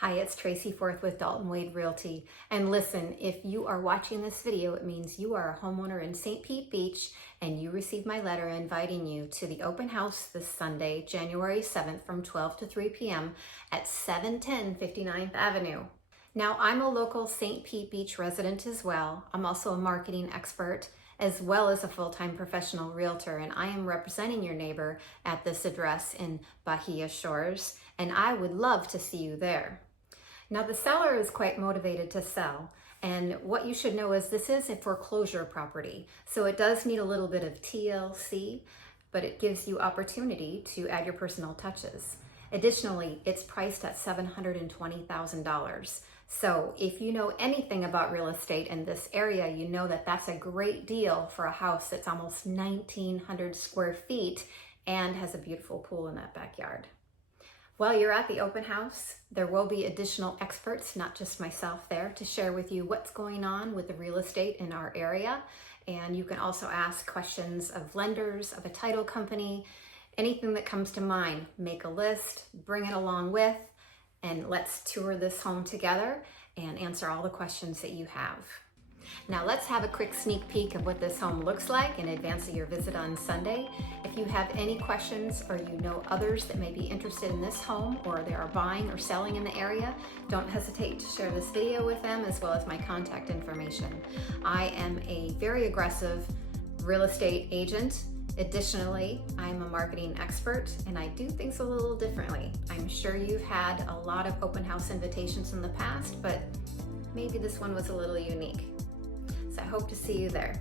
Hi, it's Tracy Forth with Dalton Wade Realty. And listen, if you are watching this video, it means you are a homeowner in St. Pete Beach and you received my letter inviting you to the open house this Sunday, January 7th from 12 to 3 p.m. at 710 59th Avenue. Now, I'm a local St. Pete Beach resident as well. I'm also a marketing expert as well as a full-time professional realtor, and I am representing your neighbor at this address in Bahia Shores, and I would love to see you there. Now, the seller is quite motivated to sell, and what you should know is this is a foreclosure property, so it does need a little bit of TLC, but it gives you opportunity to add your personal touches. Additionally, it's priced at $720,000. So if you know anything about real estate in this area, you know that that's a great deal for a house that's almost 1,900 square feet and has a beautiful pool in that backyard. While you're at the open house, there will be additional experts, not just myself there, to share with you what's going on with the real estate in our area. And you can also ask questions of lenders, of a title company, anything that comes to mind. Make a list, bring it along with, and let's tour this home together and answer all the questions that you have. Now let's have a quick sneak peek of what this home looks like in advance of your visit on Sunday. If you have any questions or you know others that may be interested in this home or they are buying or selling in the area, don't hesitate to share this video with them as well as my contact information. I am a very aggressive real estate agent. Additionally, I'm a marketing expert and I do things a little differently. I'm sure you've had a lot of open house invitations in the past, but maybe this one was a little unique. So I hope to see you there.